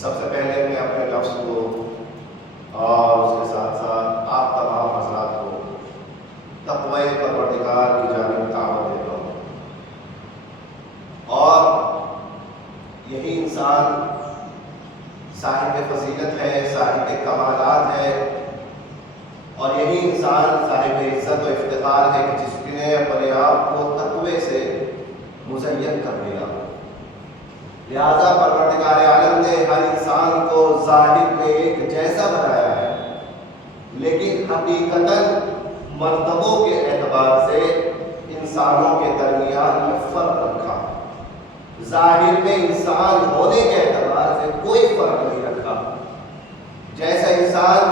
سب سے پہلے میں اپنے نفس کو اور اس کے ساتھ ساتھ آپ تمام حضرات کو تقوی پروردگار کی جانب دعوت دیتا ہوں، اور یہی انسان صاحب فضیلت ہے، صاحب کمالات ہے، اور یہی انسان صاحب عزت و افتخار ہے کہ جس نے اپنے آپ کو تقوی سے مزین کر دیا۔ لہذا پروردگار عالم نے ہر انسان کو ظاہر میں ایک جیسا بنایا ہے، لیکن حقیقتاً مرتبوں کے اعتبار سے انسانوں کے درمیان میں فرق رکھا۔ ظاہر میں انسان ہونے کے اعتبار سے کوئی فرق نہیں رکھا۔ جیسا انسان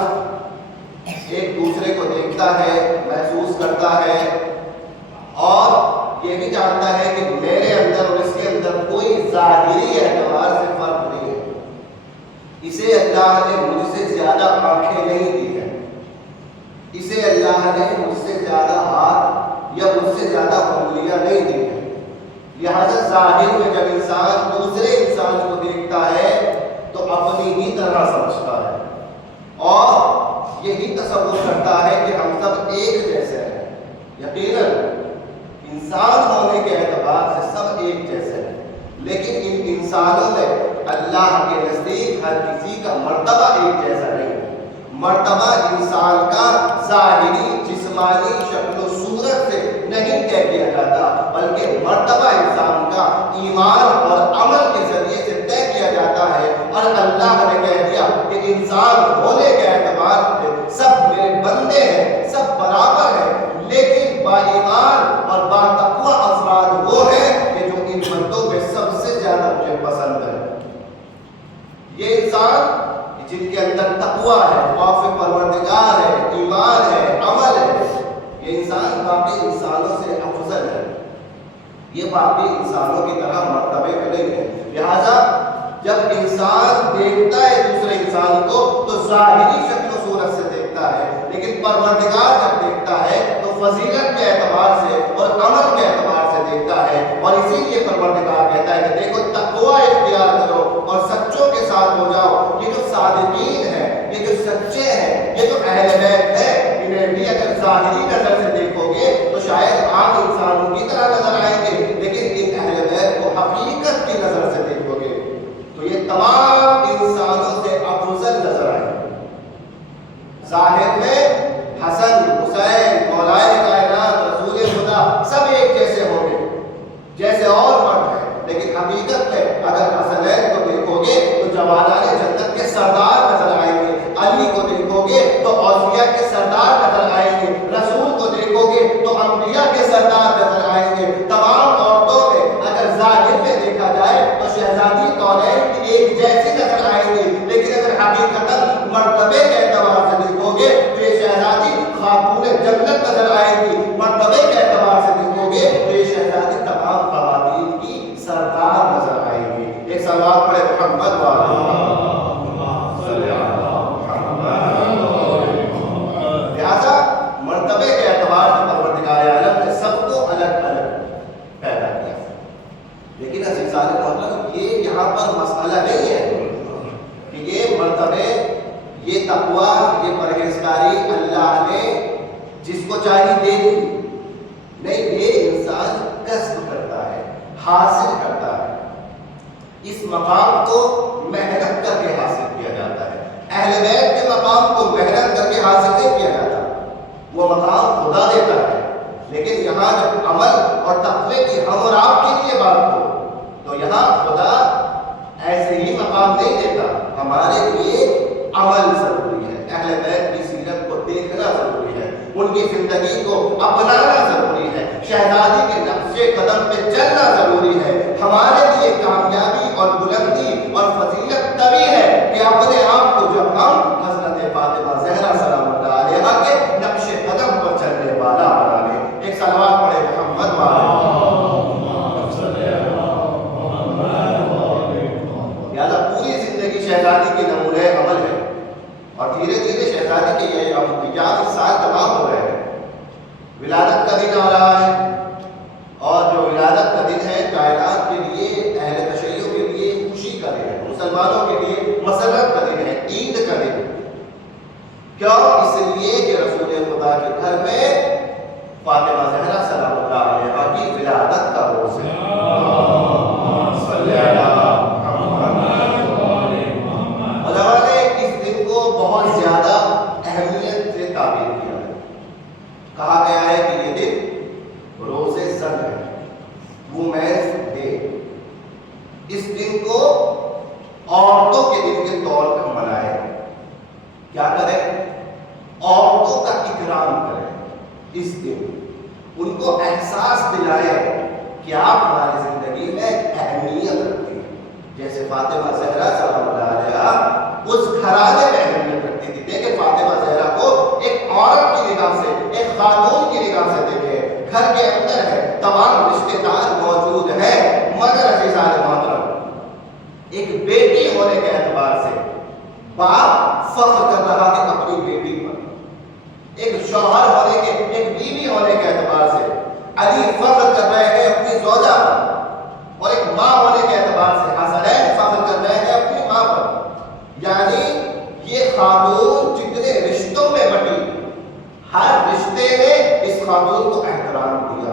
ایک دوسرے کو دیکھتا ہے، محسوس کرتا ہے اور یہ بھی جانتا ہے کہ میرے اندر اور اس کے اندر کوئی ظاہری اعتبار سے فرق نہیں ہے، اسے اللہ نے مجھ سے زیادہ آنکھیں نہیں دی ہیں، اسے اللہ نے مجھ سے زیادہ ہاتھ یا مجھ سے زیادہ انگلیاں نہیں دی ہیں۔ لہذا ظاہر میں جب انسان دوسرے انسان کو دیکھتا ہے تو اپنی ہی طرح سمجھتا ہے اور یہی تصور کرتا ہے کہ ہم سب ایک جیسے ہیں۔ یقیناً انسان ہونے کے اعتبار سے سب ایک جیسے ہیں، لیکن ان انسانوں میں اللہ کے نزدیک ہر کسی کا مرتبہ ایک جیسا نہیں ہے۔ مرتبہ انسان کا ظاہری جسمانی شکل و صورت سے نہیں طے کیا جاتا، بلکہ مرتبہ انسان کا ایمان اور عمل کے ذریعے سے طے کیا جاتا ہے۔ اور اللہ نے کہہ دیا کہ انسان ہونے کے اعتبار سے سب میرے بندے ہیں، سب برابر ہیں، لیکن با ایمان اور با تقوی افراد وہ ہیں کہ جو ان بندوں میں سب سے زیادہ مجھے پسند ہے۔ یہ انسان جن کے اندر تقوی ہے، خوف پروردگار ہے، ایمان ہے، عمل ہے، یہ انسان باقی انسانوں سے افضل ہے، یہ باقی انسانوں کی طرح مرتبے میں نہیں ہے۔ لہذا جب انسان دیکھتا ہے دوسرے انسان کو تو ظاہری شکل و صورت سے دیکھتا ہے، لیکن پروردگار جب دیکھتا ہے تو فضیلت کے اعتبار سے اور عمل کے اعتبار سے دیکھتا ہے۔ اور اسی لیے پروردگار کہتا ہے کہ دیکھو تقوی اختیار کرو اور سچوں کے ساتھ ہو جاؤ۔ یہ جو صادقین ہیں، یہ جو سچے ہیں، یہ جو اہل بیت ہے، انہیں بھی اگر ظاہری نظر سے دیکھو گے تو شاید عام انسانوں کی طرح نظر آئیں گے، لیکن ان اہل بیت کو حقیقت کی نظر سے دیکھو گے تو یہ تمام انسانوں سے افضل نظر آئیں گے۔ ظاہر میں حسن، حسین، مولائے کائنات، رسول خدا سب ایک جیسے ہوں گے جیسے اور مرد ہیں، لیکن حقیقت میں اگر حسنین کو دیکھو گے تو جوانان جنت کے سردار نظر آئیں گے، علی کو دیکھو گے تو اولیاء کے سردار نظر آئیں گے، رسول کو دیکھو گے تو انبیاء کے سردار نظر آئیں گے۔ تمام عورتوں میں اگر ظاہر میں دیکھا جائے تو شہزادی کونین کی ایک جیسی نظر آئیں گی، لیکن اگر حقیقتاً مرتبے کے اعتبار سے دیکھو گے تو یہ شہزادی خاتون جنت نظر آئے گی، مرتبے کے اعتبار سے دیکھو گے تو یہ شہزادی تمام خواتین کی سردار نظر آئے گی۔ ایک سلوات پڑھے محمد والا۔ لہذا مرتبے کے اعتبار سے پروردگار عالم نے سب کو الگ الگ پیدا کیا، لیکن عزیزان محترم یہ یہاں پر مسئلہ نہیں ہے کہ یہ مرتبے، یہ تقوی، یہ پرہیزگاری اللہ نے جس کو چاہیے دے دی، نہیں، یہ انسان کسب کرتا ہے، حاصل کرتا ہے۔ اس مقام کو محنت کر کے حاصل کیا جاتا ہے۔ اہل بیت کے مقام کو محنت کر کے حاصل نہیں کیا جاتا، وہ مقام خدا دیتا ہے، لیکن یہاں جب عمل اور تقوی کی ہم اور آپ کے لیے بات ہو تو یہاں خدا ایسے ہی مقام نہیں دیتا، ہمارے لیے عمل ضروری ہے، اہل بیت کی سیرت کو دیکھنا ضروری ہے، ان کی زندگی کو اپنانا ضروری ہے، شہزادی کے نقش قدم پہ چلنا ضروری ہے۔ ہمارے لیے کامیابی اور بلندی اور فضیلت تبھی ہے کہ اپنے آپ کو جب ہم حضرت فاطمہ زہرا سلام اللہ علیہا کے نقش قدم پر چلنے والا بنا لیں۔ ایک صلوات پڑھے محمد والا۔ لہٰذا پوری زندگی شہزادی کے نمونے عمل ہے، اور دھیرے دھیرے شہزادی کے یہ 50 سال تمام ہو رہے ہیں، ولادت کا دن آ رہا ہے، اور جو ولادت کا دن ہے کائنات کے لیے، اہل تشیع کے لیے خوشی کا دن ہے، مسلمانوں کے لیے مسرت کا دن ہے، عید کا دن۔ کیوں؟ اس لیے کہ رسول خدا کے گھر میں فاطمہ زہرا سلام اللہ علیہا کی ولادت کا روز ہے۔ علماء نے اس دن کو بہت زیادہ اہمیت سے تعبیر کیا ہے۔ کہا گیا ہے کہ یہ دن روز زن ہے، وومینز ڈے۔ اس دن کو عورتوں کے دن کے طور پر منائے۔ کیا کریں؟ عورتوں کا اکرام کریں اس دن، ان کو احساس دلائیں کہ آپ ہماری زندگی میں ایک اہمیت رکھتے ہیں۔ جیسے فاطمہ زہرا سلام اللہ علیہا اس گھرانے میں اہمیت رکھتی تھی۔ دیکھیں فاطمہ زہرا کو ایک عورت کی نگاہ سے، ایک خاتون کی نگاہ سے دیکھیں، گھر کے اندر ہے، تمام رشتے دار موجود ہیں، مگر عزیزان محترم ایک بیٹی ہونے کے اعتبار سے باپ فخر کر رہا ہے اپنی بیٹی پر، ایک شوہر ہونے کے، ایک بیوی ہونے کے اعتبار سے علی فخر کر رہے ہیں اپنی زوجہ پر، اور ایک ماں ہونے کے اعتبار سے حسنین فخر کر رہے ہیں اپنی ماں پر۔ یعنی یہ خاتون جتنے رشتوں میں بٹی، ہر رشتے نے اس خاتون کو احترام دیا۔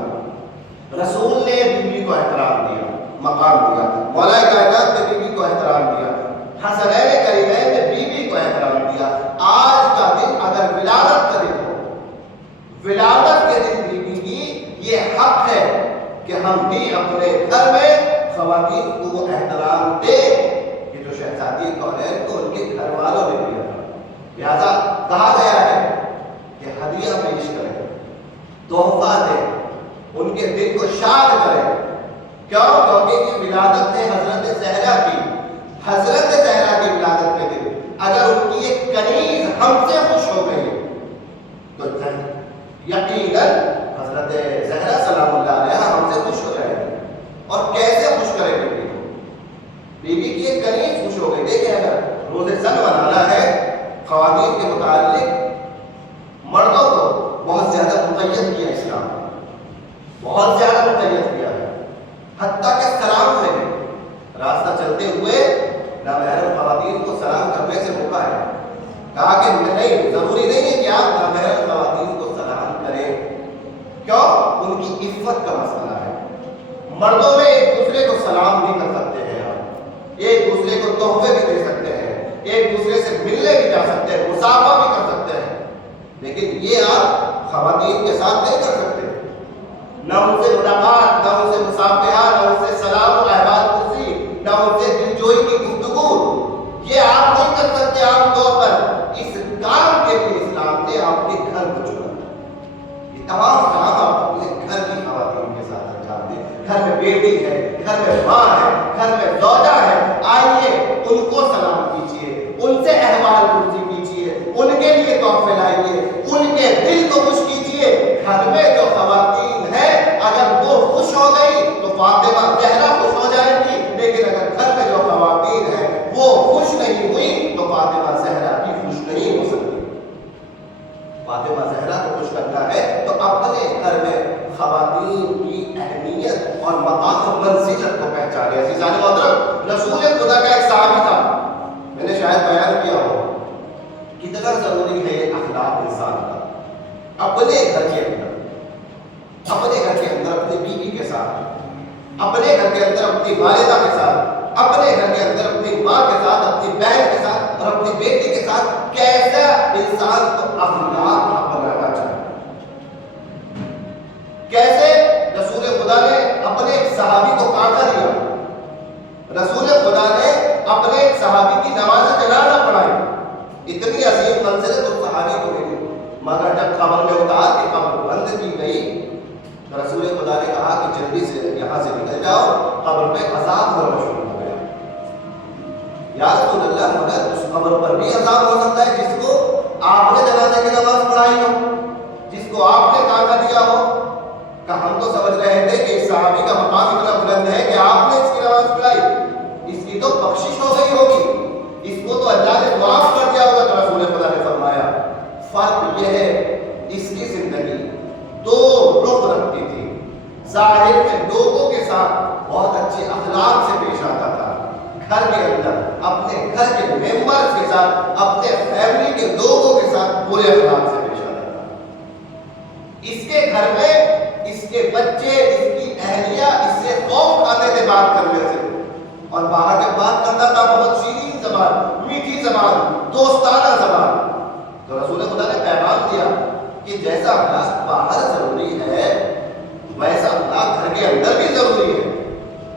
رسول نے بیوی کو احترام دیا، مقام دیا، مولا کائنات نے بیوی کو احترام دیا، حسنین کریمین نے بیوی کو احترام دیا۔ آج کا دن اگر ولادت کا دن ہو، ولادت کے دن بیوی کی یہ حق ہے کہ ہم بھی اپنے گھر میں خواتین کو وہ احترام دیں کہ جو شہزادی کونین کو ان کے گھر والوں نے دیا تھا۔ لہذا کہا گیا ہے کہ ہدیہ پیش کریں، تحفہ دیں، ان کے دل کو شاد کریں۔ کیوں؟ کیونکہ یہ ولادت ہے حضرت زہرا کی، حضرت زہرا کی ولادت کے دن اگر ان کی ایک کنیز ہم سے خوش ہو گئی تو یقیناً حضرت زہرا سلام اللہ علیہا ہم سے خوش ہو جائے گی۔ اور کیسے خوش کرے بیوی کو؟ بیوی کی ایک کنیز خوش ہو گئی۔ دیکھیں اگر روز زن منانا ہے، خواتین کے متعلق مردوں کو بہت زیادہ مقید کیا اسلام، بہت زیادہ مقید کیا ہے، حتیٰ کہ سلام میں بھی راستہ چلتے ہوئے نامحرم خواتین کو سلام کرنے سے روکا ہے۔ کہا کہ نہیں، ضروری نہیں ہے کہ آپ نامحرم خواتین کو سلام کریں۔ کیوں؟ ان کی عفت کا مسئلہ ہے۔ مردوں میں ایک دوسرے کو سلام بھی کر سکتے ہیں، آپ ایک دوسرے کو تحفے بھی دے سکتے ہیں، ایک دوسرے سے ملنے بھی جا سکتے ہیں، مصافحہ بھی کر سکتے ہیں، لیکن یہ آپ خواتین کے ساتھ نہیں کر سکتے۔ نہ ان سے ملاقات، نہ ان سے مصافحہ، نہ ان سے سلام و احوال پرسی، نہ ان سے دلجوئی کی گفتگو، یہ آپ نہیں کر سکتے عام طور پر۔ اس کام کے لیے اسلام نے آپ کے گھر کو چنا۔ یہ تمام کام آپ اپنے گھر کی خواتین کے ساتھ انجام دیں۔ گھر میں بیٹی ہے، گھر میں ماں ہے، گھر میں زوجہ ہے، آئیے ان کو سلام کیجیے، ان سے احوال پرسی کیجیے، ان کے لیے تحفے لائیے، ان کے دل کو خوش کیجیے۔ گھر میں جو خواتین ہیں اگر وہ خوش ہو گئی تو فاطمہ زہرا خوش ہو جائے گی، لیکن اگر گھر میں جو خواتین ہیں وہ خوش نہیں ہوئی تو فاطمہ زہرا بھی خوش نہیں ہو سکتی۔ فاطمہ زہرا کو خوش کرنا ہے تو اپنے گھر میں خواتین کی اہمیت اور مقام و منزلت کو پہچانے۔ عزیزان محترم، رسول خدا کا ایک صحابی تھا، میں نے شاید بیان کیا ہو کتنا ضروری ہے یہ اخلاق انسان کا۔ اپنے گھر کے اندر، اپنے گھر کے اندر اپنی بیوی کے ساتھ، اپنے گھر کے اندر اپنی والدہ کے ساتھ، اپنے گھر کے اندر اپنی ماں کے ساتھ، اپنی بہن کے ساتھ اور اپنی بیٹی کے ساتھ کیسا انسان کو اخلاق اپنانا چاہیے۔ کیسے رسول خدا نے اپنے ایک صحابی کو کاٹا دیا، رسول خدا نے اپنے ایک صحابی کی نماز جنازہ پڑھائی، اتنی عظیم منزلت اس صحابی کو ملی، مگر جب قبر میں اتار کے قبر بند کی گئی تو رسول خدا نے کہا کہ جلدی سے یہاں سے نکل جاؤ، قبر میں عذاب ہونا شروع ہو گیا۔ یا رسول اللہ، مگر اس قبر پر بھی عذاب ہو سکتا ہے جس کو آپ نے جنازے کی نماز پڑھائی ہو، جس کو آپ نے کاٹا دیا ہو۔ کہ ہم تو سمجھ رہے تھے کہ اس صحابی کا مقام اتنا بلند ہے کہ آپ نے اس کی نماز پڑھائی، اس کی تو بخشش ہو گئی ہوگی، اس کو تو اللہ نے معاف کر دیا ہوگا۔ تو رسول خدا نے فرمایا فرق یہ ہے اس کی زندگی دو رخ رکھتی تھی، ظاہر میں لوگوں کے ساتھ بہت اچھے اخلاق سے پیش آتا تھا، گھر کے اندر اپنے گھر کے ممبرز کے ساتھ، اپنے فیملی کے لوگوں کے ساتھ برے اخلاق سے پیش آتا تھا. اس کے گھر میں اس کے بچے، اس کی اہلیہ اس سے خوف کھاتے تھے بات کرنے سے، اور باہر جب بات کرتا تھا بہت شیرین زبان، میٹھی زبان، دوستانہ زبان. تو رسول خدا نے پیغام دیا کہ جیسا اللہ باہر ضروری ہے ویسا اللہ گھر کے اندر بھی ضروری ہے.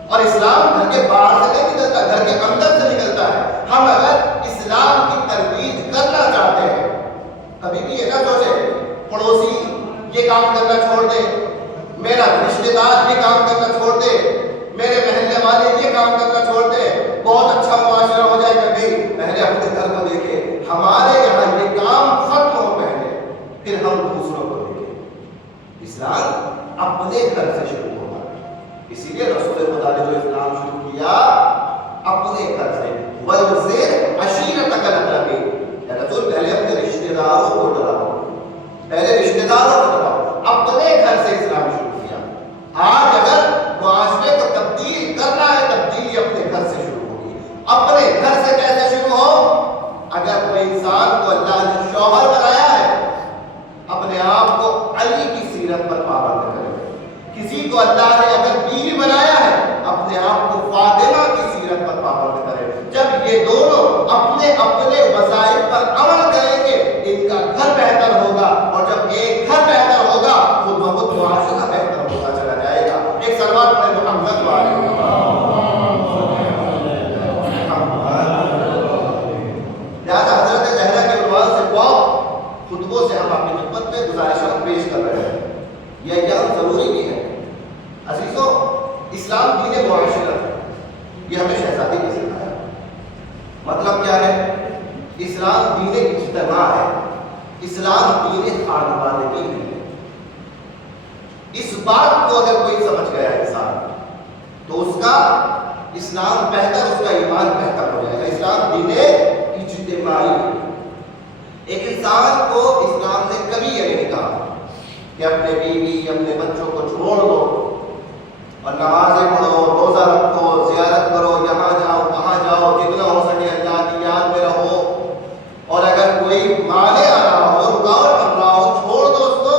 اور اسلام گھر کے باہر سے نہیں نکلتا، گھر کے اندر سے نکلتا ہے. ہم اگر اسلام کی ترویج کرنا چاہتے ہیں، کبھی بھی یہ نہ سوچے پڑوسی یہ کام کرنا چھوڑ دے، میرا رشتے دار یہ کام کرنا چھوڑ دے، میرے محلے والے یہ کام کرنا چھوڑ دے، بہت اچھا معاشرہ ہو جائے گا. نہیں، پہلے اپنے گھر کو دیکھے، ہمارے یہاں یہ کام ختم ہو پہلے، پھر ہم دوسروں کو دیکھیں. اسلام اپنے گھر سے شروع ہوگا. اسی لیے رسول خدا نے جو اسلام شروع کیا اپنے گھر سے، وَانذِرْ عَشِيرَتَكَ الْأَقْرَبِينَ. یا رسول پہلے اپنے رشتے داروں کو ڈراؤ، پہلے رشتے داروں کو ڈراؤ. اپنے گھر سے اسلام شروع کیا. آج اگر معاشرے کو تبدیل کرنا ہے، تبدیلی اپنے گھر سے شروع ہوگی. اپنے گھر سے کیسے شروع ہو؟ اگر کوئی انسان کو اللہ نے شوہر بنایا ہے، اپنے آپ کو علی کی سیرت پر پابند کرے. کسی کو اللہ نے اگر بیوی بنایا ہے، اپنے آپ کو فاطمہ کی سیرت پر پابند کرے. جب یہ دونوں اپنے اپنے وظائف پر عمل کریں گے، ان کا گھر بہتر ہوگا. اور جب ایک گھر بہتر ہوگا، خود بخود معاشرہ بہتر ہوتا چلا جائے گا. ایک سلوات پڑھیں محمد والے. لہٰذا حضرت زہرا کے عنوان سے بہت خطبوں سے ہم اپنی خدمت میں گزارشات پیش کر رہے ہیں. یہ ایام ضروری بھی ہے. عزیزوں، اسلام دین معاشرت ہے، یہ ہمیں شہزادی نے سکھایا. مطلب کیا ہے؟ اسلام دین اجتماع ہے، اسلام دین خانوادگی ہے. اس بات کو اگر کوئی سمجھ گیا انسان تو اس کا اسلام بہتر، اس کا ایمان بہتر ہو جائے گا. اسلام دین اجتماعی ہے. ایک انسان کو اسلام نے کبھی یہ نہیں کہا کہ اپنے بیوی اپنے بچوں کو چھوڑ دو اور نمازیں پڑھو، روزہ رکھو، زیارت کرو، یہاں جاؤ وہاں جاؤ، جتنا ہو سکے اللہ کی یاد میں رہو. اور اگر کوئی مانے آ رہا ہو، رکاوٹ بن رہا ہو، چھوڑ دو اس کو،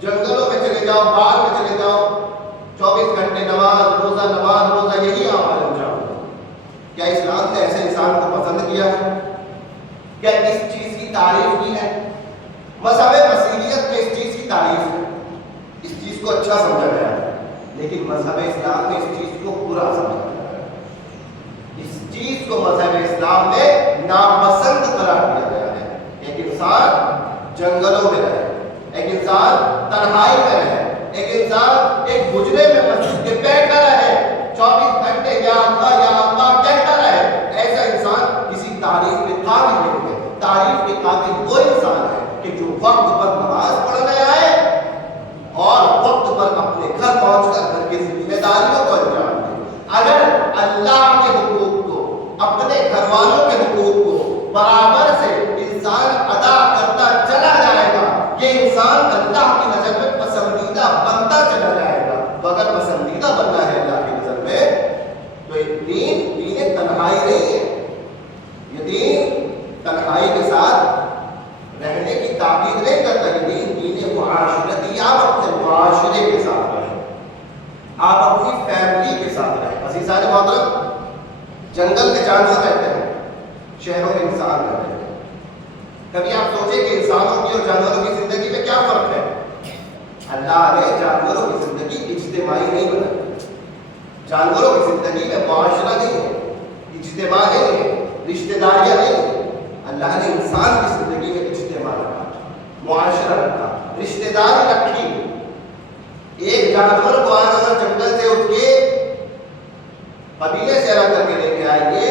جنگلوں میں چلے جاؤ، باغ میں چلے جاؤ، 24 گھنٹے نماز روزہ یہی آپ انجام دو. کیا اسلام نے ایسے انسان کو پسند کیا ہے؟ کیا اس چیز کی تعریف کی ہے؟ مذہب مسیحیت میں اس چیز کی تعریف ہے، اس چیز کو اچھا سمجھا گیا ہے. لیکن مذہب اسلام میں اس چیز کو برا سمجھا گیا ہے. اس چیز کو مذہب اسلام میں ناپسند قرار دیا گیا ہے. ایک انسان جنگلوں میں رہے، ایک انسان تنہائی میں رہے، ایک انسان ایک گجرے میں مسجد کے بیٹھا رہے، 24 گھنٹے یا اللہ کہتا رہے. ایسا انسان کسی تعریف کے قابل نہیں ہے. تعریف کے قابل وہ انسان ہے کہ جو وقت پر نماز پڑھنے آئے اور وقت پر اپنے گھر پہنچ کر گھر کی ذمہ داریوں کو انجام دے. اگر اللہ کے حقوق کو، اپنے گھر والوں کے حقوق کو برابر سے انسان ادا کرتا چلا جائے گا، یہ انسان اللہ کی نظر میں پسندیدہ بنتا چلا جائے گا. تو اگر پسندیدہ بننا ہے اللہ کی نظر میں تو دین تنہائی نہیں ہے. یہ دین تنہائی کے ساتھ رہنے کی تاکید نہیں کرتا. یہ دین معاشرتی. آپ اپنے معاشرے کے ساتھ رہیں، آپ اپنی فیملی کے ساتھ رہیں. عزیزان محترم، جنگل میں جانور رہتے ہیں، شہروں میں انسان رہتے ہیں. کبھی آپ سوچیں کہ انسانوں کی اور جانوروں کی زندگی میں کیا فرق ہے؟ اللہ نے جانوروں کی زندگی اجتماعی نہیں بنائی. جانوروں کی زندگی میں معاشرہ نہیں ہے، اجتماع نہیں ہے، رشتہ داریاں نہیں ہے. اللہ نے انسان کی زندگی میں اجتماع رکھا، معاشرہ رکھا، رشتہ داری رکھی. ایک جانور کو آج اگر جنگل سے اس کے قبیلے سے الگ کر کے لے کے آئیں گے،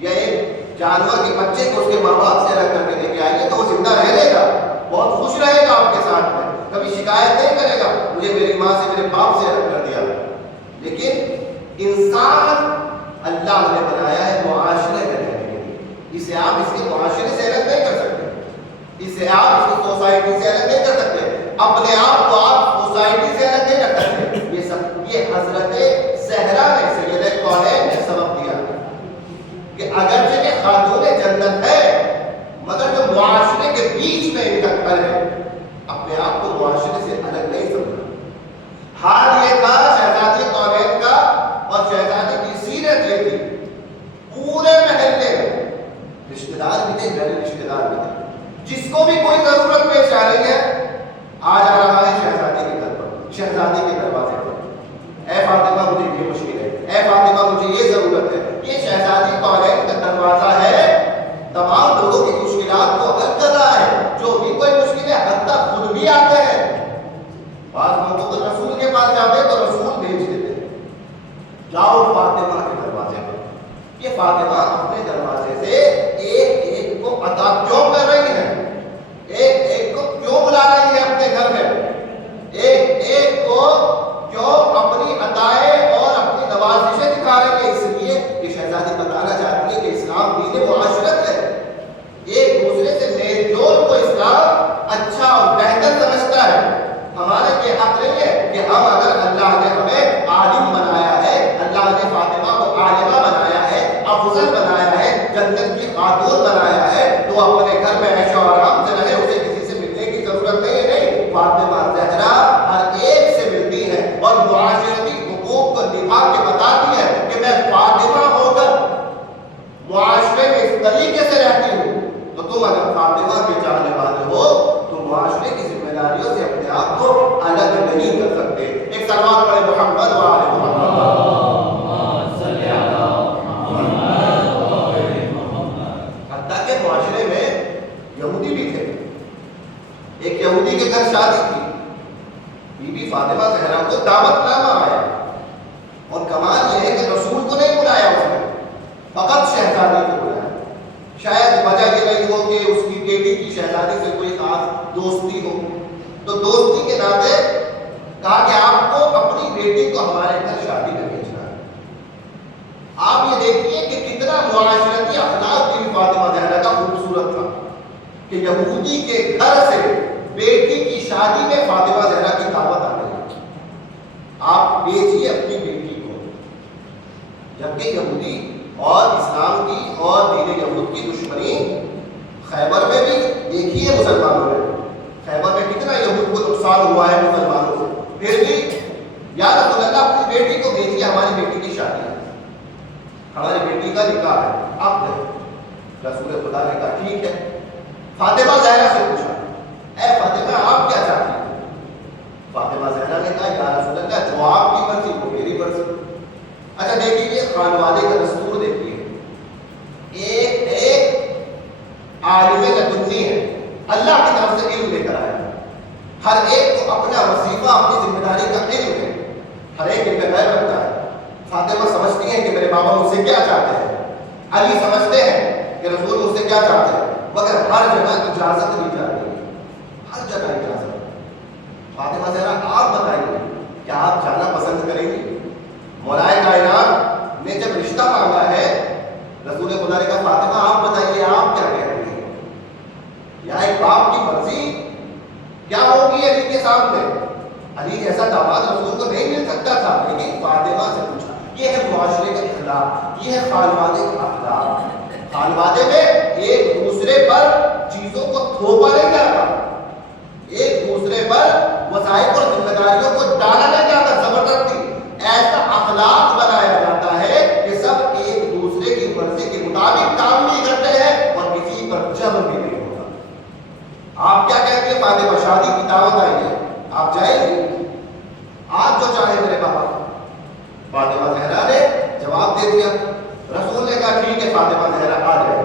یا ایک جانور کے بچے کو اس کے ماں باپ سے الگ کر کے لے کے آئیں گے تو وہ زندہ رہ لے گا، بہت خوش رہے گا آپ کے ساتھ میں، کبھی شکایت نہیں کرے گا مجھے میری ماں سے میرے باپ سے الگ کر دیا. لیکن انسان اللہ نے بنایا ہے معاشرے میں رہنے کے لیے. اسے آپ اس کے معاشرے سے الگ نہیں کر سکتے، اسے آپ اس کی سوسائٹی سے الگ نہیں کر سکتے، اپنے آپ کو آپ سوسائٹی سے الگ نہیں کر سکتے. یہ حضرت زہرا نے سید کونین نے سبق دیا. اگرچہ کہ خاتون جنت ہے مگر جو معاشرے کے بیچ میں ان کا گھر ہے، اپنے آپ کو معاشرے سے الگ نہیں سمجھا۔ حال یہ تھا شہزادی کونین کا اور شہزادی کی سیرت یہ تھی، پورے محلے میں رشتہ دار بھی تھے، غیر رشتہ دار بھی تھے، جس کو بھی کوئی ضرورت پیش آ رہی ہے آ جا رہا ہے شہزادی کے گھر پر، شہزادی کے دروازے پر، اے فاطمہ مجھے یہ مشکل ہے، اے فاطمہ مجھے یہ ضرورت ہے۔ یہ شہزادی کونین کا دروازہ ہے، تمام لوگوں کی مشکلات کو حل کر رہا ہے، جو بھی کوئی مشکل ہے حتیٰ خود بھی آتے ہیں۔ بعض لوگوں کو رسول کے پاس جاتے تو رسول بھیج دیتے، جاؤ فاطمہ کے دروازے پر۔ یہ فاطمہ اپنے دروازے سے ایک ایک کو عطا کیوں کر رہی ہے، ایک ایک کو کیوں بلا رہی ہے اپنے گھر میں، ایک ایک کو کیوں اپنی عطائیں اور اپنی نوازشیں دکھا رہی ہے؟ اس لیے کہ شہزادی بتانا چاہتی ہے کہ اسلام دین معاشرت ہے، ایک دوسرے سے میل جول کو اسلام اچھا اور بہتر سمجھتا ہے۔ ہمارے یہ حق نہیں ہے کہ ہم اگر اللہ نے ہمیں عالم بنایا ہے، اللہ نے فاطمہ کو عالمہ بنایا ہے، افضل بنایا ہے، جنت کی خاتون بنایا ہے، تو اپنے گھر میں عیش و آرام سے رہے، اسے کسی سے ملنے کی ضرورت نہیں ہے۔ نہیں، فاطمہ زہرا ہر ایک سے ملتی ہے اور معاشرتی حقوق کو نبھا کے بتاتی ہے کہ میں فاطمہ ہو کر معاشرے میں اس طریقے سے رہتی ہوں، تو تم اگر فاطمہ کے چاہنے والے ہو تو معاشرے کی ذمہ داریوں سے اپنے آپ کو الگ نہیں کر سکتے۔ ایک سلوات پڑھے محمد و آل محمد۔ حتیٰ کہ معاشرے میں یہودی بھی تھے، ایک یہودی کے گھر شادی تھی، بی بی فاطمہ زہرا کو دعوت نامہ آیا، اور کمال یہ ہے کہ رسول کو نہیں بلایا اس نے، فقط شہزادی کو بلایا۔ شاید وجہ یہ نہیں ہو کہ اس کی بیٹی کی شہزادی سے کوئی خاص دوستی ہو، تو دوستی کے ناطے کہا کہ آپ کو اپنی بیٹی کو ہمارے گھر شادی میں بھیجنا ہے۔ آپ یہ دیکھیے کہ کتنا معاشرتی اخلاق بھی فاطمہ زہرا کا خوبصورت تھا کہ یہودی کے گھر سے بیٹی کی شادی میں فاطمہ زہرا کی دعوت آ گئی، آپ بھیجیے اپنی بیٹی کو۔ جبکہ یہودی اور اسلام کی اور دین یہود کی دشمنی خیبر میں بھی دیکھی ہے مسلمانوں نے، خیبر میں کتنا یہود کو نقصان ہوا ہے مسلمانوں سے، پھر بھی یا رسول اللہ اپنی بیٹی کو بھیجیے، ہماری بیٹی کی شادی ہے، ہماری بیٹی کا نکاح ہے، آپ دیں۔ رسول خدا نے کہا ٹھیک ہے۔ فاطمہ زہرا سے پوچھا، اے فاطمہ آپ کیا چاہتی ہیں؟ فاطمہ زہرا نے کہا یا رسول اللہ جو آپ کی مرضی وہ میری مرضی۔ اچھا دیکھیے خانوادے کا دستور دیکھیے، ایک ایک عالم لدنی ہے، اللہ کی طرف سے علم لے کر آیا، ہر ایک کو اپنا وظیفہ اپنی ذمہ داری کا علم ہے، ہر ایک علم غیب رکھتا ہے۔ فاطمہ سمجھتی ہیں کہ میرے بابا مجھ سے کیا چاہتے ہیں، علی سمجھتے ہیں کہ رسول مجھ سے کیا چاہتے ہیں، مگر ہر جگہ اجازت دی جاتی ہے، ہر جگہ اجازت۔ فاطمہ زہرا آپ بتائیے کیا آپ جانا پسند کریں گی؟ مولائے کائنات نے جب رشتہ مانگا ہے، رسول خدا نے کہا فاطمہ آپ بتائیے آپ کیا کہتی ہیں؟ یا ایک باپ کی مرضی کیا ہوگی علی کے سامنے؟ علی جیسا داماد رسول کو نہیں مل سکتا تھا، لیکن فاطمہ سے پوچھا۔ یہ ہے معاشرے کا اخلاق، یہ ہے خانوادے کا اخلاق۔ خانوادے میں ایک دوسرے پر چیزوں کو تھوپا نہیں جاتا، ایک دوسرے پر وظائف اور ذمہ داریوں کو ڈالا نہیں جاتا زبردستی، ایسا اخلاق بنایا جاتا ہے کہ سب ایک دوسرے کی مرضی کے مطابق کام بھی کرتے ہیں اور کسی پر جبر بھی نہیں ہوتا۔ آپ کیا کہتے ہیں؟ فاطمہ شادی کی دعوت آئی ہے، آپ جائیں گے؟ آپ جو چاہیں میرے بابا۔ فاطمہ زہرا نے جواب دے دیا، رسول نے کہا ٹھیک ہے فاطمہ زہرا آ جائے۔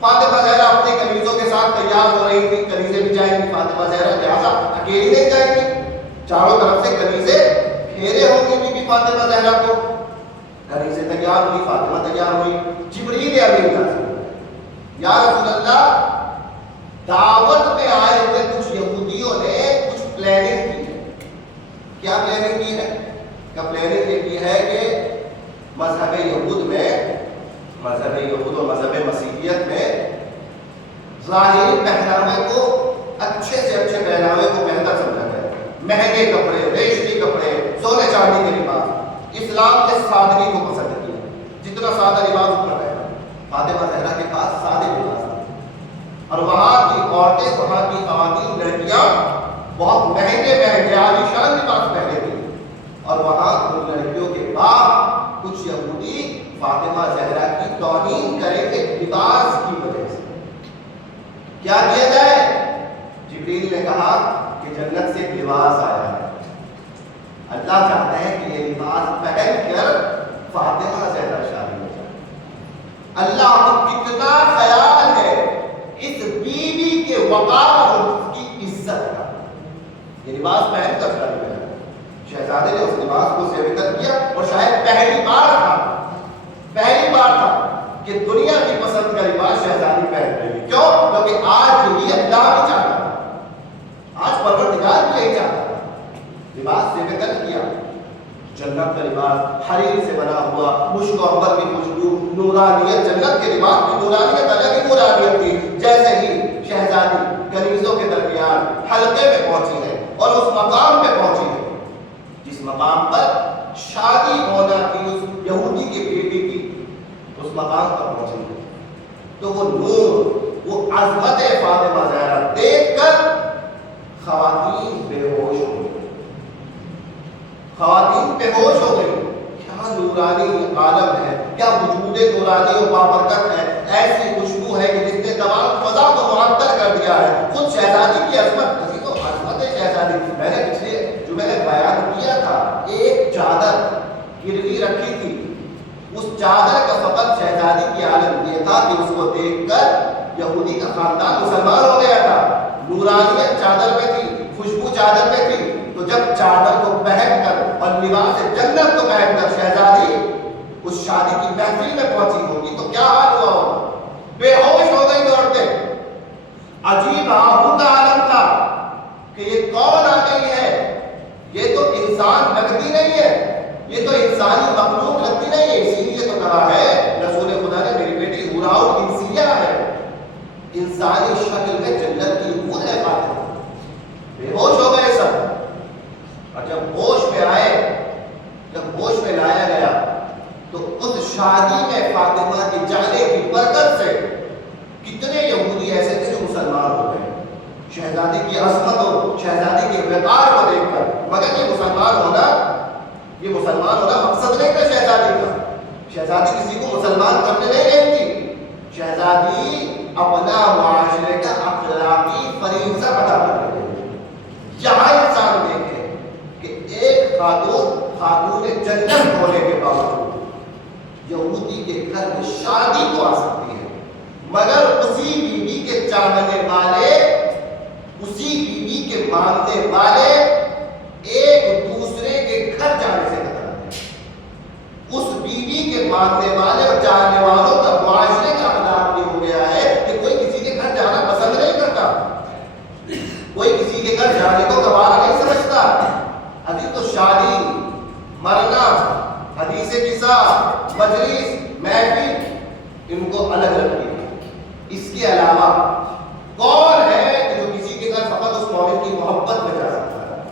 فاطمہ زہرا اپنی کنیزوں کے ساتھ تیار ہو رہی تھی، کنیزیں بھی جائیں گی، فاطمہ زہرا لہٰذا اکیلی نہیں جائیں گی، چاروں طرف سے کنیزیں گھیرے ہوں گی بی بی فاطمہ زہرا کو۔ کنیزیں تیار ہوئی، فاطمہ تیار ہوئی، جبریل امین یا رسول اللہ دعوت میں آئے ہوئے کچھ یہودیوں نے کچھ پلاننگ کی ہے۔ کیا پلاننگ کی ہے؟ کیا پلاننگ یہ کی ہے کہ مذہب یہود میں، مذہب یہود اور مذہب مسیحیت میں ظاہری پہناوے کو اچھے سے اچھے پہناوے کو بہتر سمجھا گیا، مہنگے کپڑے، ریشمی کپڑے، سونے چاندی کے لباس۔ اسلام نے سادگی کو پسند کیا، جتنا سادہ لباس اتنا بہتر۔ فاطمہ زہرا کے پاس سادے لباس تھے، اور وہاں کی عورتیں، وہاں کی خواتین، لڑکیاں بہت مہنگے عالیشان لباس پہنے تھے، اور وہاں ان لڑکیوں کے بعد کچھ یہودی فاطمہ زہرا کی توہین کریں گے لباس کی وجہ سے۔ کیا کیا جائے؟ جبریل نے کہا کہ جنت سے ایک لباس آیا ہے، اللہ چاہتے ہیں کہ یہ لباس پہن کر فاطمہ زہرا شادی ہو جائے۔ اللہ کو کتنا خیال ہے اس بیوی کے وقار اور اس کی عزت کا، یہ لباس پہن کر شادی ہو جائے۔ شہزادے نے اس لباس کو زیور کیا، اور شاید پہلی بار تھا کہ دنیا کی پسند کا لباس شہزادی پہن رہی ہے۔ کیوں؟ کیونکہ آج یہی اللہ بھی چاہتا ہے، آج پروردگار بھی یہی چاہتا ہے۔ لباس زیور کیا، جنت کا لباس حریر سے بنا ہوا، مشک و عنبر کی خوشبو، نورانیت، جنت کے لباس کی نورانیت الگ ہی نورانیت تھی۔ جیسے ہی شہزادی کنیزوں کے درمیان حلقے میں پہنچی ہے اور اس مقام پہ پہنچی ہے جس مقام پر شادی ہونا تھی اس یہودی کی بیٹی کی، اس مقام پر پہنچی ہے، تو وہ نور، وہ عظمت فاطمہ زہرا دیکھ کر خواتین بے ہوش ہو گئی، خواتین بے ہوش ہو گئی۔ کیا نورانی عالم ہے، کیا وجود نورانی و بابرکت ہے، ایسی خوشبو ہے کہ جس نے تمام فضا کو معطر کر دیا ہے۔ خود شہزادی کی عظمت، کسی کو عظمت شہزادی، میں نے پچھلے جو میں نے بیان کیا تھا، ایک چادر گروی رکھی تھی، اس چادر کا فقط شہزادی کی عالم یہ تھا کہ اس کو دیکھ کر یہودی کا خاندان مسلمان ہو گیا تھا۔ نورانیت چادر پہ تھی، خوشبو چادر پہ تھی، تو جب چادر کو پہن کر اور لباس جنت کو پہن کر شہزادی اس شادی کی محفل میں پہنچی ہوگی تو کیا حال ہوا ہوگا؟ بے ہوش ہو گئی عورتیں۔ عجیب آہو کا عالم تھا کہ یہ کون آ گئی ہے، یہ تو انسان لگتی نہیں ہے، یہ تو انسانی مخلوق لگتی نہیں ہے۔ اسی لیے تو کہا ہے رسول خدا نے میری بیٹی حوراء الانسیہ ہے، انسانی شکل میں جنت کی حور ہے فاطمہ۔ بے ہوش ہو گئے سب، اور جب ہوش میں آئے، جب ہوش میں لایا گیا تو اس شادی میں فاطمہ کی جانے کی برکت سے کتنے یہودی ایسے تھے جو مسلمان ہو گئے شہزادی کی عظمت اور شہزادی کے وقار کو دیکھ کر۔ مگر یہ مسلمان ہونا مقصد نہیں تھا شہزادی کا، شہزادی کسی کو مسلمان کرنے نہیں گئی تھی، شہزادی اپنا معاشرے کا اخلاقی فریضہ ادا کرنے گئی۔ یہاں انسان دیکھے کہ ایک خاتون جنت ہونے کے باوجود یہودی کے گھر میں شادی تو آ سکتی ہے، مگر اسی بیوی کے چاہنے والے، اسی بیوی کے ماننے والے ایک دوسرے کے گھر جانے سے کتراتے ہیں۔ اس بیوی کے ماننے والے اور چاہنے والوں کا معاشرے کا اخلاق یہ ہو گیا ہے کہ کوئی کسی کے گھر جانا پسند نہیں کرتا، کوئی کسی کے گھر جانے کو گوارا نہیں سمجھتا۔ ابھی تو شادی، مرنا، حدیث نساء، مجلس، محفل، ان کو الگ رکھیے۔ اس کے علاوہ کون ہے جو کسی کے گھر فقط اس مومن کی محبت میں جا سکتا ہے؟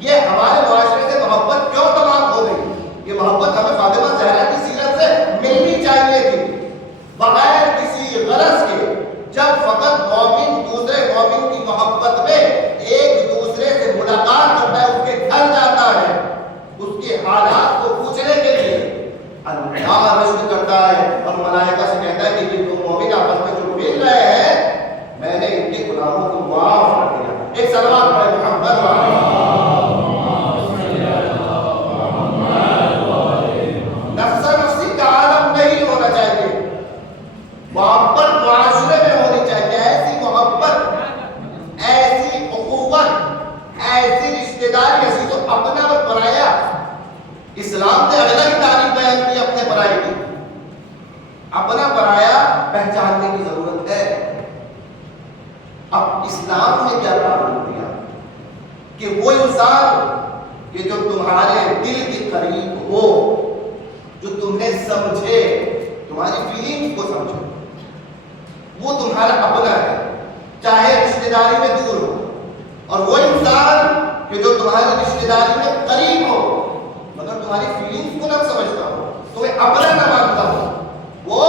یہ ہمارے معاشرے سے محبت کیوں تمام ہو گئی؟ یہ محبت ہمیں فاطمہ زہرا کی سیرت سے ملنی چاہیے تھی، بغیر کسی غرض کے۔ جب فقط مومن دوسرے مومن کی محبت میں ایک دوسرے سے ملاقات کرتا ہے، اس کے گھر جاتا ہے، اس کے حالات کو پوچھنے کے لیے، اللہ رشک کرتا ہے اور ملائکہ سے کہتا ہے کہ یہ دو مومن آپس میں جو مل رہے ہیں، میں نے ان کے گناہوں کو معاف کر دیا۔ ایک صلوات پڑھیں محمد وعلیہ۔ نفسا نفسی کا عالم نہیں ہونا چاہیے، محبت معاشرے میں ہونی چاہیے۔ ایسی محبت، ایسی اخوت، ایسی رشتہ داری، ایسی جو اپنا اور پرایا، اسلام نے الگ ہی تعریف بیان کی اپنے پرائے کی۔ اپنا پرایا پہچاننے کی ضرورت ہے۔ اب اسلام نے کیا قانون دیا کہ وہ انسان کہ جو تمہارے دل کے قریب ہو، جو تمہیں سمجھے، تمہاری فیلنگ کو سمجھے، وہ تمہارا اپنا ہے، چاہے رشتہ داری میں دور ہو۔ اور وہ انسان کہ جو تمہاری رشتہ داری میں قریب ہو مگر تمہاری فیلنگز کو نہ سمجھتا ہو، تمہیں اپنا نہ مانتا ہو، وہ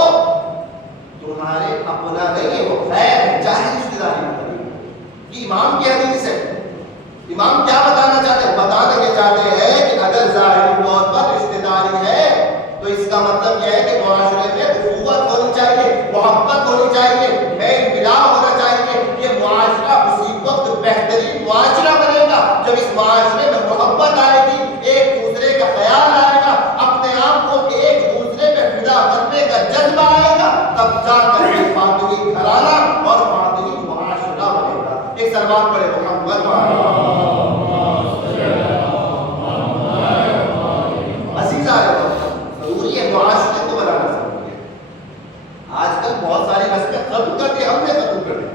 تب جا کر کے فاطمی گھرانہ اور فاطمی معاشرہ بنے گا. ایک سلوات پڑھے محمد عزیز آ رہے ہو. ضروری ہے معاشرے کو بنانا ضروری ہے. آج کل بہت ساری رسمیں ختم کر کے ہم نے ختم کر دی.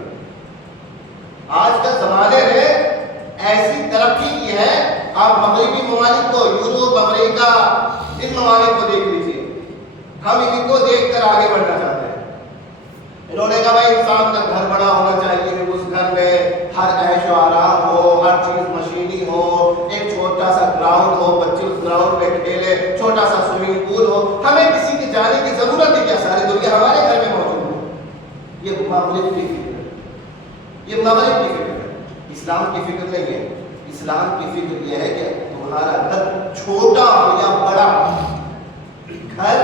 آج کل زمانے نے ایسی ترقی کی ہے, آپ مغربی ممالک کو, یورپ, امریکہ, ان ممالک کو دیکھ لیجیے, ہم ان کو دیکھ کر آگے بڑھنا چاہتے ہیں. انہوں نے کہا بھائی انسان کا گھر بڑا ہونا چاہیے, اس گھر میں ہر عیش و آرام ہو, ہر چیز مشینی ہو, ایک چھوٹا سا گراؤنڈ ہو, بچے اس گراؤنڈ میں کھیلے, چھوٹا سا سوئمنگ پول ہو, ہمیں کسی کے جانے کی ضرورت ہے کیا, ساری دنیا ہمارے گھر میں موجود ہے. یہ مغرب کی فکر ہے, یہ مغرب کی فکر ہے, اسلام کی فکر نہیں ہے. اسلام کی فکر یہ ہے کہ تمہارا گھر چھوٹا ہو یا بڑا, گھر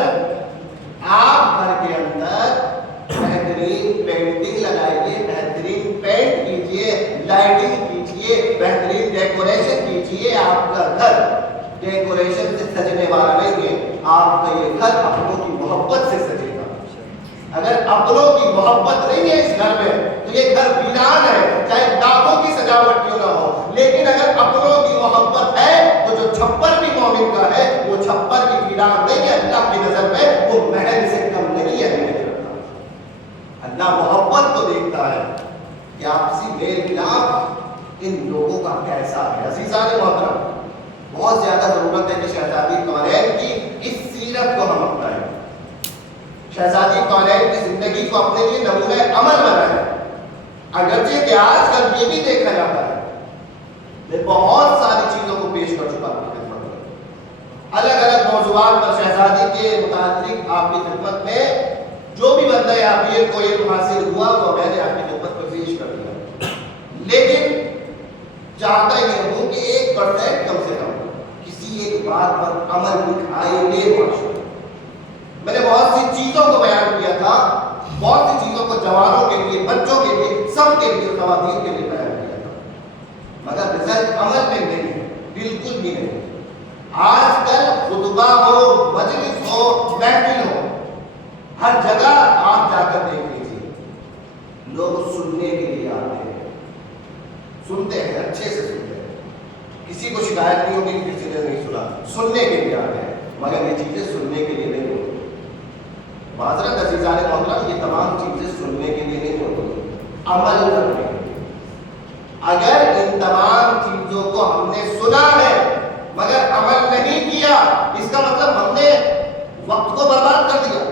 آپ گھر کے اندر بہترین پینٹنگ لگائیے, بہترین پینٹ کیجیے, لائٹنگ کیجیے, بہترین ڈیکوریشن کیجیے. آپ کا گھر ڈیکوریشن سے سجنے والا نہیں ہے, آپ کا یہ گھر اپنوں کی محبت سے سجے گا. اگر اپنوں کی محبت نہیں ہے اس گھر میں تو یہ گھر ویران ہے, چاہے لاکھوں کی سجاوٹ کیوں نہ ہو. لیکن اگر اپنوں کی محبت ہے تو جو چھپر بھی مومن کا ہے وہ چھپر کی ویران نہیں ہے, اللہ کی نظر میں وہ محل سے کم نہیں ہے. اللہ محبت کو دیکھتا ہے کہ آپسی میل ملاپ ان لوگوں کا کیسا ہے. عزیزان محترم, بہت زیادہ ضرورت ہے کہ شہزادی کونین کی اس سیرت کو ہم اپنائیں, شہزادی کونین کی زندگی کو اپنے لیے نمونہ عمل بنائیں. اگرچہ کہ آج کل یہ بھی دیکھا جاتا ہے, میں بہت ساری چیزوں کو پیش کر چکا ہوں خدمت میں, الگ الگ موضوعات پر شہزادی کے متعلق آپ کی خدمت میں جو بھی بندہ عابر کو علم حاصل ہوا وہ میں نے آپ کی خدمت میں پیش کر دیا. لیکن چاہتا یہ ہوں کہ 1% کم سے کم کسی ایک بات پر عمل دکھائے گے معاشرے. میں نے بہت سی چیزوں کو بیان کیا تھا, بہت سی چیزوں کو جوانوں کے لیے, بچوں کے لیے, سب کے لیے, خواتین کے لیے بیان کیا تھا, مگر رزلٹ عمل میں نہیں ہے, بالکل بھی نہیں. آج کل خطبہ ہو, مجلس ہو, محفل ہو, ہر جگہ آپ جا کر دیکھ لیجیے, لوگ سننے کے لیے آتے ہیں, سنتے ہیں, اچھے سے سنتے ہیں, کسی کو شکایت نہیں ہوگی کسی نے نہیں سنا, سننے کے لیے آتے ہیں, مگر یہ چیزیں سننے کے لیے نہیں ہوتی. معذرت عزیزان محترم, یہ تمام چیزیں سننے کے لیے نہیں ہوتی, عمل کرنے کے لیے. اگر ان تمام چیزوں کو ہم نے سنا ہے مگر عمل نہیں کیا, اس کا مطلب ہم نے وقت کو برباد کر دیا.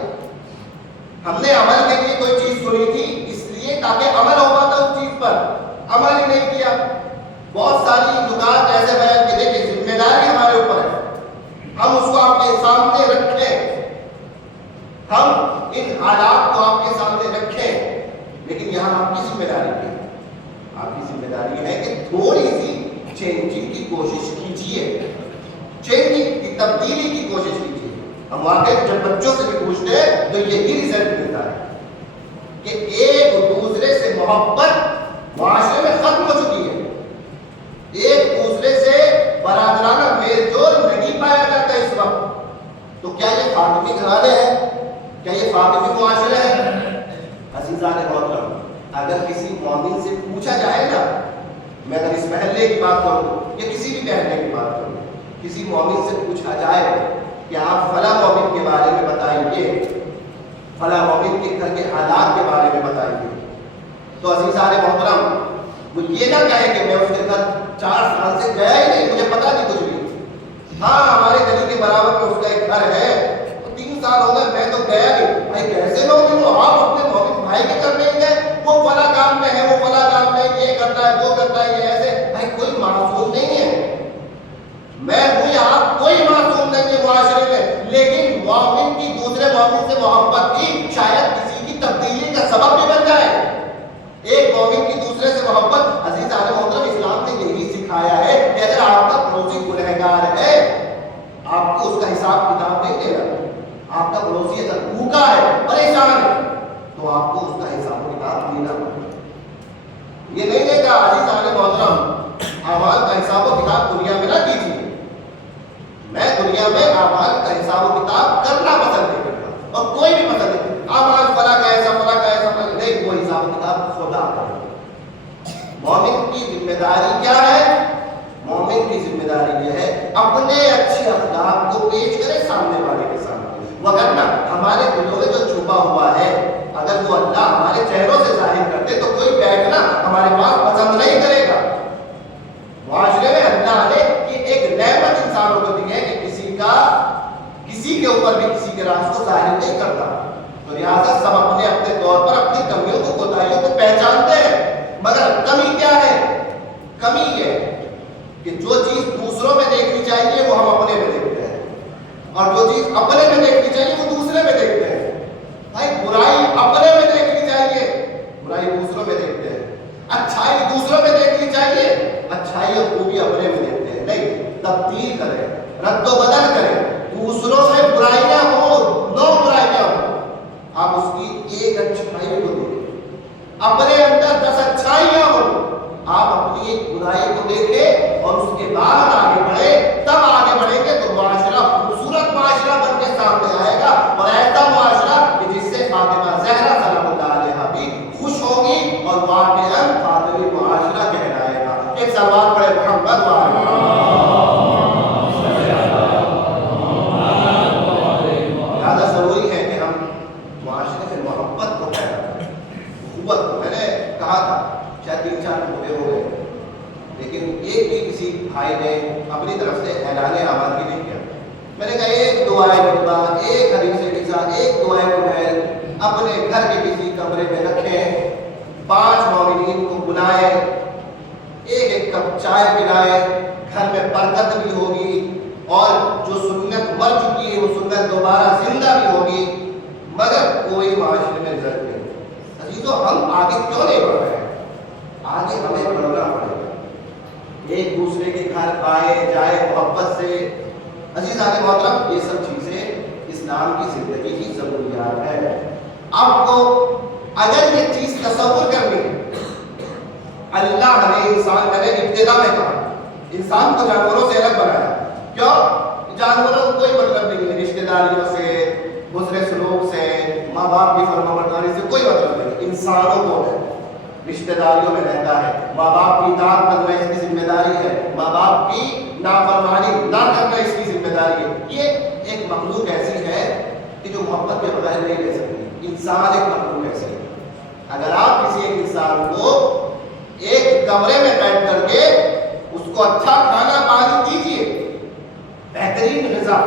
ہم نے عمل کے لیے کوئی چیز سنی تھی اس لیے تاکہ عمل ہو پاتا اس چیز پر, عمل ہی نہیں کیا. بہت ساری نکات ایسے بیان کے دیکھیں, ذمہ داری ہمارے اوپر ہے, ہم اس کو آپ کے سامنے رکھیں, ہم ان حالات کو آپ کے سامنے رکھیں. لیکن یہاں آپ کی ذمہ داری ہے, آپ کی ذمہ داری ہے کہ تھوڑی سی چینجنگ کی کوشش کیجیے, چینجنگ کی تبدیلی کی کوشش کیجیے. ہم واقعی جب بچوں سے بھی پوچھتے ہیں تو یہی رزلٹ ملتا ہے کہ ایک دوسرے سے محبت معاشرے میں ختم ہو چکی ہے, ایک دوسرے سے برادرانہ میل جول نہیں پایا جاتا اس وقت. تو کیا یہ فاطمی گھرانے ہیں, کیا یہ فاطمی معاشرہ ہے؟ عزیزان محترم, اگر کسی مومن سے پوچھا جائے نا, میں اگر اس محلے کی بات کروں یا کسی بھی محلے کی بات کروں, کسی مومن سے پوچھا جائے کہ آپ فلاں مومن کے بارے میں بتائیے, فلاں مومن کے گھر کے حالات کے بارے میں بتائیے, تو عزیزان محترم وہ یہ نہ کہے کہ میں اس کے گھر 4 سال سے گیا ہی نہیں, مجھے پتا نہیں کچھ بھی. ہاں ہمارے گلی کے برابر میں اس کا ایک گھر ہے, 3 سال ہو گئے میں تو گیا نہیں. بھائی کیسے لوگ ہو آپ, اپنے مومن بھائی کے گھر نہیں گئے, وہ فلاں کام میں ہے, وہ فلاں کام میں, یہ کرتا ہے, وہ کرتا ہے, یہ ایسے. بھائی کوئی معصوم نہیں ہے, میں ہوں یا آپ, کوئی معصوم نہیں ہے معاشرے میں. لیکن مومن کی دوسرے مومن سے محبت کی شاید کسی کی تبدیلی کا سبب بھی بن جائے. ایک مومن کی دوسرے سے محبت, عزیزان محترم اسلام نے یہی سکھایا ہے کہ اگر آپ کا پڑوسی گنہگار ہے آپ کو اس کا حساب کتاب نہیں دینا. آپ کا پڑوسی اگر بھوکا ہے, پریشان ہے, تو آپ کو اس کا حساب کتاب دینا پڑے. یہ نہیں دے گا عزیزان محترم, اعمال کا حساب و کتاب دنیا میں نہ کیجیے. میں دنیا میں اعمال کا حساب و کتاب کرنا پسند نہیں کرتا, اور کوئی بھی پسند نہیں. اعمال فلاں کا ایسا ذمہ داری کیا ہے؟ مومن کی ذمہ داری یہ ہے اپنے اچھے اخلاق کو پیش کرے سامنے والے کے سامنے، وگرنہ ہمارے دلوں میں جو چھپا ہوا ہے اگر وہ اللہ ہمارے چہروں سے ظاہر کرتے تو کوئی بیٹھنا ہمارے پاس پسند نہیں کرے گا۔ معاشرے میں اللہ نے یہ ایک نعمت انسانوں کو دی ہے کہ کسی کے اوپر بھی کسی کے راز کو ظاہر نہیں کرتا، تو لہٰذا سب اپنے اپنے طور پر اپنی کمیوں کو کوتاہیوں کو پہچانتے ہیں، مگر کمی کیا ہے؟ کمی یہ کہ جو چیز دوسروں میں دیکھنی چاہیے وہ ہم اپنے میں دیکھتے ہیں، اور جو چیز اپنے میں دیکھنی چاہیے وہ دوسرے میں دیکھتے ہیں۔ بھائی برائی اپنے میں دیکھنی چاہیے، برائی دوسروں میں دیکھتے ہیں، اچھائی دوسروں میں دیکھنی چاہیے، اچھائی اور خوبی اپنے میں دیکھتے ہیں۔ نہیں، تبدیل کریں، رد و بدل کریں، دوسروں میں برائیاں ہوں، 9 برائیاں ہوں، آپ اس کی ایک اچھائی کو دیکھیں، اپنے اندر 10 اچھائیاں ہوں، آپ اپنی ایک برائی کو دیکھیں اور اس کے بعد آگے بڑھیں، تب آگے بڑھیں گے تو معاشرہ خوبصورت معاشرہ بن کے سامنے آئے گا، اور ایسا معاشرہ کہ جس سے فاطمہ زہرا سلام اللہ علیہا بھی خوش ہوگی اور واقعاً فاطمی معاشرہ کہلائے گا۔ ایک سلوات پڑھے محمد وعلیہ بھائی نے اپنی طرف سے اعلان آمادگی نہیں کیا۔ میں نے کہا ایک دعائے خدا، ایک حدیث قصہ، ایک دعائے قبیل اپنے گھر کے کسی کمرے میں رکھیں، 5 مومنین کو بلائے، ایک کپ چائے پلائے، گھر میں برکت بھی ہوگی اور جو سنت مر چکی ہے وہ سنت دوبارہ زندہ بھی ہوگی، مگر کوئی معاشرے میں رزلٹ نہیں۔ عزیزو ہم آگے کیوں نہیں بڑھ رہے ہیں؟ آگے ہمیں بڑھنا پڑے گا، ایک دوسرے کے گھر آئے جائے محبت سے۔ عزیزان محترم، یہ سب چیزیں اسلام کی زندگی کی ضروریات ہے۔ آپ کو اگر یہ چیز تصور کرنی، اللہ نے انسان کا ابتدا میں کہا انسان کو جانوروں سے الگ بنایا، کیوں؟ جانوروں کو کوئی مطلب نہیں ہے رشتہ داریوں سے، حسن سلوک سے، ماں باپ کی فرمانبرداری سے کوئی مطلب نہیں۔ انسانوں کو ہے رشتہ داریوں میں رہتا ہے، ماں باپ کی اطاعت کرنا اس کی ذمہ داری ہے، ماں باپ کی نافرمانی نہ کرنا اس کی ذمہ داری ہے۔ یہ ایک مخلوق ایسی ہے کہ جو محبت کے بغیر نہیں رہ سکتی۔ انسان ایک مخلوق ایسی ہے، اگر آپ کسی ایک انسان کو ایک کمرے میں بیٹھ کر کے اس کو اچھا کھانا پانی دیجیے، بہترین غذا،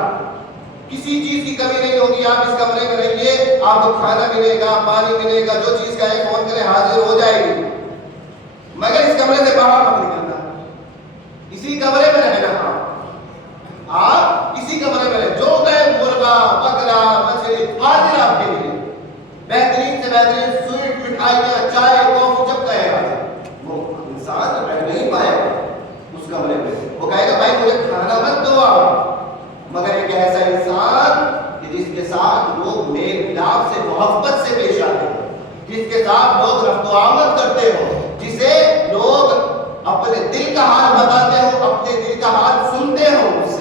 کسی چیز کی کمی نہیں ہوگی، آپ اس کمرے میں رہیے، آپ کو کھانا ملے گا، پانی ملے گا، جو چیز کا ہے فون کرے حاضر ہو جائے گی، مگر اس کمرے سے باہر مت نکلنا، اسی کمرے میں رہنا، آپ اسی کمرے میں رہے، جو کہے مرغا بکرا مچھلی حاضر آپ کے لیے، بہترین سے بہترین سویٹ مٹھائیاں چائے کافی جب کہے حاضر۔ وہ انسان بیٹھ نہیں پائے گا اس کمرے میں، وہ کہے گا بھائی مجھے کھانا مت دو آپ، مگر ایک ایسا انسان کہ جس کے ساتھ لوگ میل ملاپ سے محبت سے پیش آتے ہیں، جس کے ساتھ لوگ رفت و آمد کرتے ہو، جسے لوگ اپنے دل کا حال بتاتے ہو، اپنے دل کا حال سنتے ہو، اس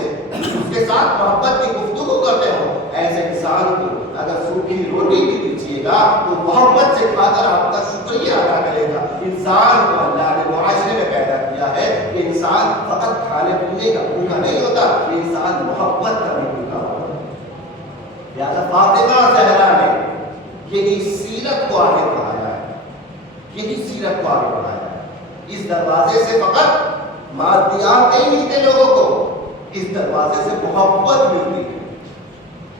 کے ساتھ محبت کی گفتگو کرتے ہو، ایسے انسان کو اگر سوکھی روٹی بھی دیجیے گا تو محبت سے کھا کر آپ کا شکریہ ادا کرے گا۔ انسان کو اللہ نے معاشرے میں پیدا کیا ہے کہ انسان فقط کھانے پینے کا بھوکا نہیں ہوتا، یہ انسان محبت کا بھی بھوکا ہوتا ہے۔ لہٰذا فاطمہ زہرا نے یہی سیرت کو آگے بڑھایا ہے، یہی سیرت کو آگے بڑھایا ہے۔ اس دروازے سے فقط مادیات نہیں ملتے لوگوں کو، اس دروازے سے محبت ملتی ہے،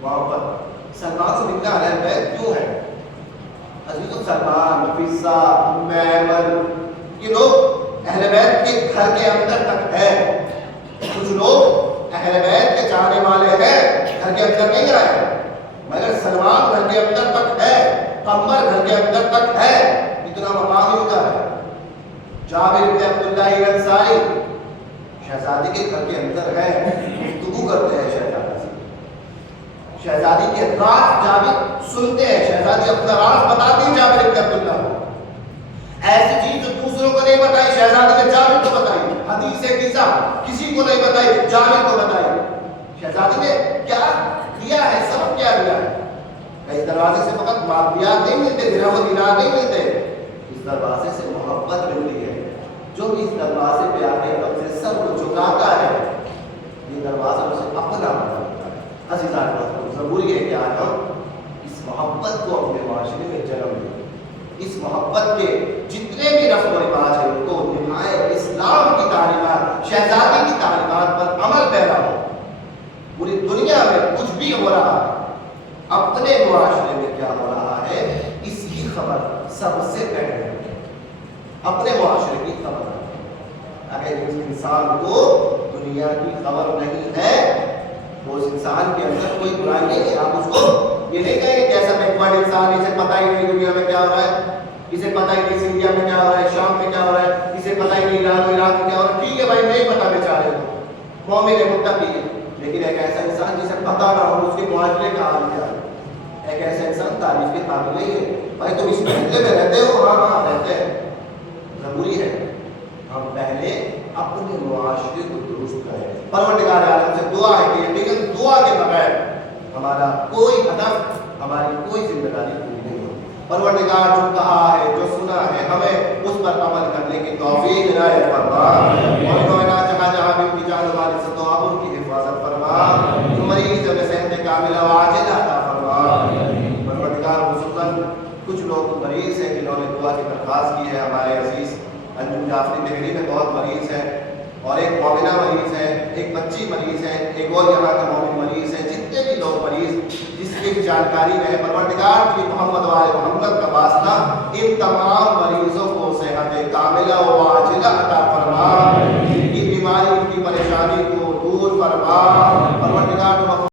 محبت۔ سلمان بن علیہ البیت کیوں ہے؟ عزیزو سلمان، نفیسہ، میمن، یہ لوگ اہل بیت کے گھر کے اندر تک ہے، کچھ لوگ اہل بیت کے چاہنے والے ہیں، گھر کے اندر نہیں آئے، مگر سلمان گھر کے اندر تک ہے، قمر گھر کے اندر تک ہے، اتنا مقام ان کا ہے۔ جابر بن عبداللہ الانصاری شہزادی کے گھر کے اندر ہے، گفتگو کرتے ہیں شہزادی سے، شہزادی کے راز جابر سنتے ہیں، شہزادی اپنا راز بتاتی ہیں جابر بن عبداللہ کو، ایسی چیز جو دوسروں کو نہیں بتائی شہزادی نے جابر کو بتائی، حدیث قصہ کسی کو نہیں بتائی جابر کو بتائی۔ شہزادی نے کیا دیا ہے، سبب کیا دیا ہے؟ اس دروازے سے فقط مادیات نہیں ملتے، درہم و دینار نہیں ملتے، اس دروازے سے محبت ملتی ہے، جو بھی اس دروازے پہ آ کے رب سے سر کو جھکاتا ہے یہ دروازہ اسے اپنا بناتا ہے۔ عزیزان ضروری ہے کہ آج ہم اس محبت کو اپنے معاشرے میں جنم دیں، اس محبت کے جتنے بھی رسم و رواج ہیں ان کو نبھائیں، اسلام کی تعلیمات، شہزادی کی تعلیمات پر عمل پیرا ہو۔ پوری دنیا میں کچھ بھی ہو رہا ہے، اپنے معاشرے میں کیا ہو رہا ہے اس کی خبر سب سے پہلے اپنے معاشرے کی خبر۔ اگر اس انسان کو دنیا کی خبر نہیں ہے تو اس انسان کے اندر کوئی برائی نہیں ہے۔ آپ اس کو یہ نہیں کہیں کہ کیسا بیکورڈ انسان، اسے پتہ ہی نہیں دنیا میں کیا ہو رہا ہے، اسے پتہ ہی نہیں سیریا میں کیا ہو رہا ہے، شام میں کیا ہو رہا ہے، اسے پتہ ہی نہیں ایران میں کیا ہو رہا ہے۔ ٹھیک ہے بھائی، نہیں پتہ بیچارے کو، مومن ہے، متقی ہے، لیکن ایک ایسا انسان جسے پتہ نہ ہو اس کے معاشرے کا حال کیا ہے، ایک ایسا انسان تعریف کے قابل نہیں ہے۔ بھائی تم اس محلے میں رہتے ہو؟ ہاں ہاں رہتے ہیں۔ ضروری ہے ہم پہلے اپنے معاشرے کو درست کریں۔ پروردگار عالم سے دعا ہے کہ یقیناً دعا کے بغیر ہمارا کوئی ہدف، ہماری کوئی ذمہ داری پوری نہیں ہوتی۔ پروردگار جو کہا ہے، جو سنا ہے، ہمیں اس پر عمل کرنے کی توفیق عنایت فرما، اور جہاں جہاں بھی اپنی جان و مال سے دعا ان کی حفاظت فرما، جو مریض ہے صحت کاملہ و عاجلہ عطا فرما۔ پروردگار خصوصاً کچھ لوگ مریض ہیں جنہوں نے دعا کی درخواست کی ہے، ہمارے عزیز انجم جعفری مہری میں بہت مریض ہیں، اور ایک مومنہ مریض ہے، ایک بچی مریض ہے، ایک اور یہاں کا مومن مریض ہے۔ جتنے بھی لوگ مریض جس کی جانکاری میں ہے، پروردگار کی محمد و آل محمد کا واسطہ ان تمام مریضوں کو صحت کاملہ و عاجلہ عطا فرما، ان کی بیماری، ان کی پریشانی کو دور فرما۔